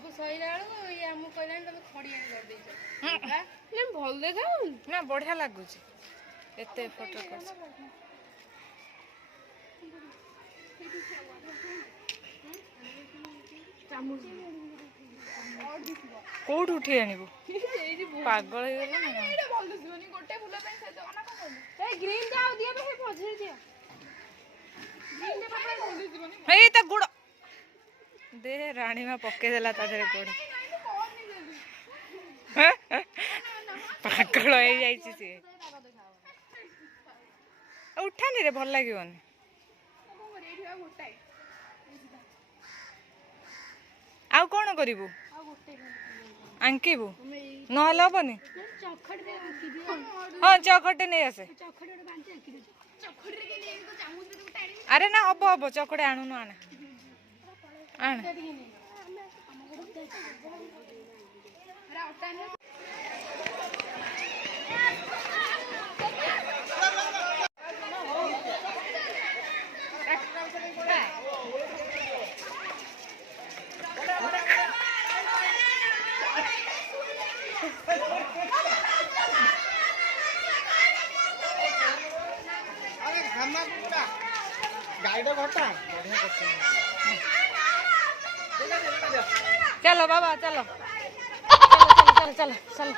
सब सईला ये आम कहलानी तुम खड़ी आनी कर देछ ना भल देखा ना बढ़िया लागुच एते फोटो कर कोड उठी आनिबो पागल हे गेला ना एटा भल दिसबनी गोटे फुल पे से अना को बोल ए ग्रीन जाओ दिया पे पछे दिया ग्रीन दे पापा भल दिसबनी हे त गुड़ दे रानी मा पक्के देला ता देरे गुड़ पागल हो जाई छी से उठानी रे भल लागिबनी आउ कौन करू आंकीबू नहले हेनी हाँ चौखटे नहीं आसे अरे ना हम हम चौखटे आणु न आने आण चलो बाबा चलो चलो चलो चलो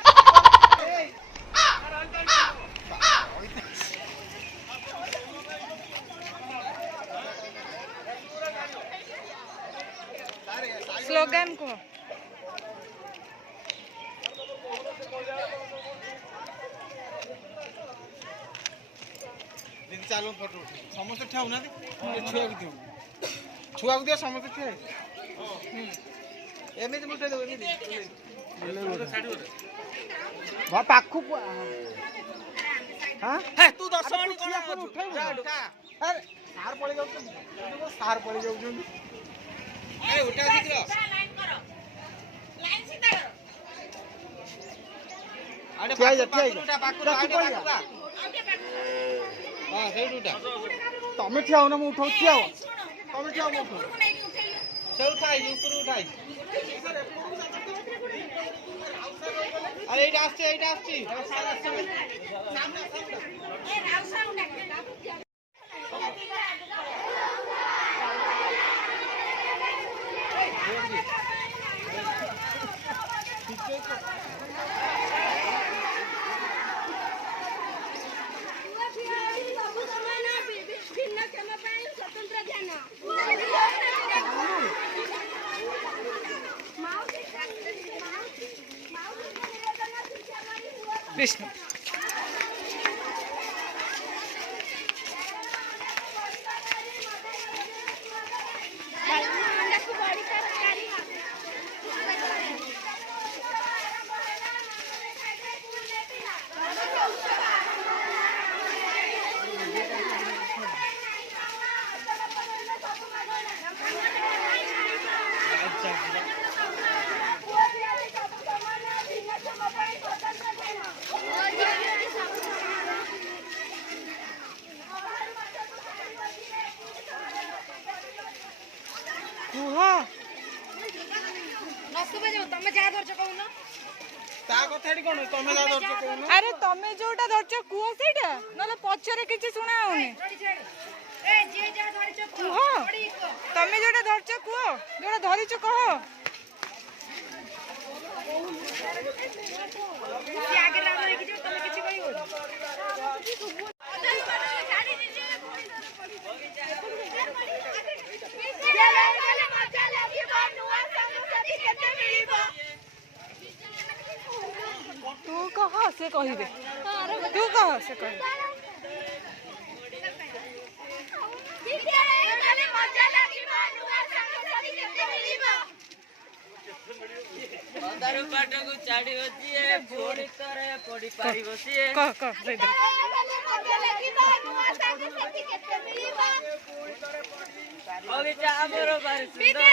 स्लोगन को चालो फोटो समस्त ठेऊ ना छुआ को दियो छुआ को दियो समस्त ठे एमे मुठे दो एमे बा पाखु हां हे तू 10 मिनिट कोन उठे अरे सार पळे जाउ सार पळे जाउ ए उठा शीघ्र लाइन करो लाइन सीधा करो अरे पाखु पाखु आडे हां सेठ उठा तमे ठियाउ न म उठाउ ठियाउ तमे ठियाउ म उठाउ से उठाई ऊपर उठाई अरे एटा आछी सार आछी ए राव साउंड कृष्ण अरे तमे जोटा धरछ कुह सेटा नले पछरे किछि सुना होनी ए जे जा धरछ कुह तमे जोटा धरछ कुह जोटा धरिछ कह कि आगे लाग रे कि तमे किछि कहियो गाड़ी दीजिए मजा लागिबो नुवा संग सती केते मिलिबो तू कह से कहिबे तू कह से कह मजा लागिबो नुवा संग सती केते मिलिबो अंधार पाट को चाडी होतिए फोड़ी करे पड़ी पारी बसिए कह से मजा लागिबो नुवा संग सती केते मिलिबो ओबे जा हमरो बारे सुंदर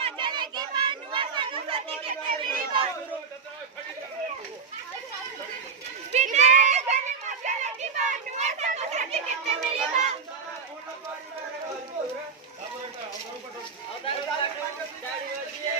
मजा लागिबो नुवा संग सती केते मिलिबो अदार पाट को चाडी होतिए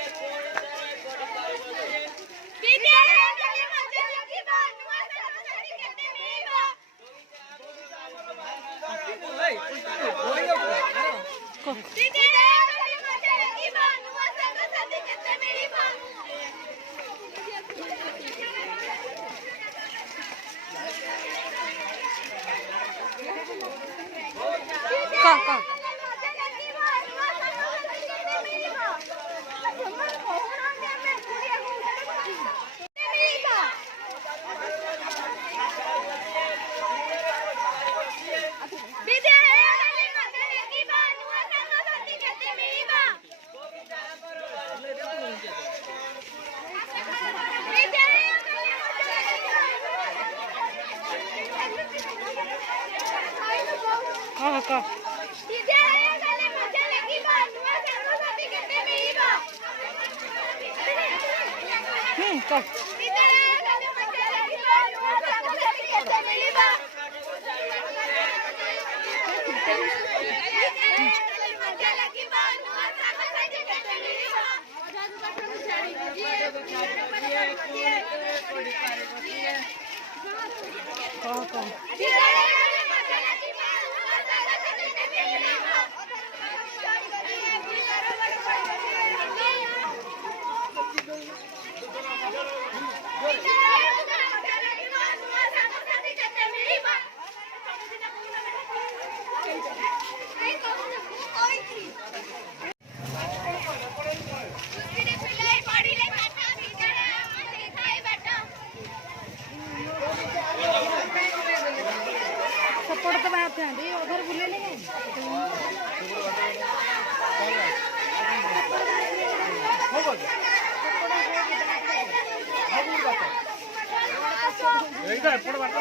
कह कह सपोर्ट तो बाहर थे उधर बुले नहीं एपड़ बाट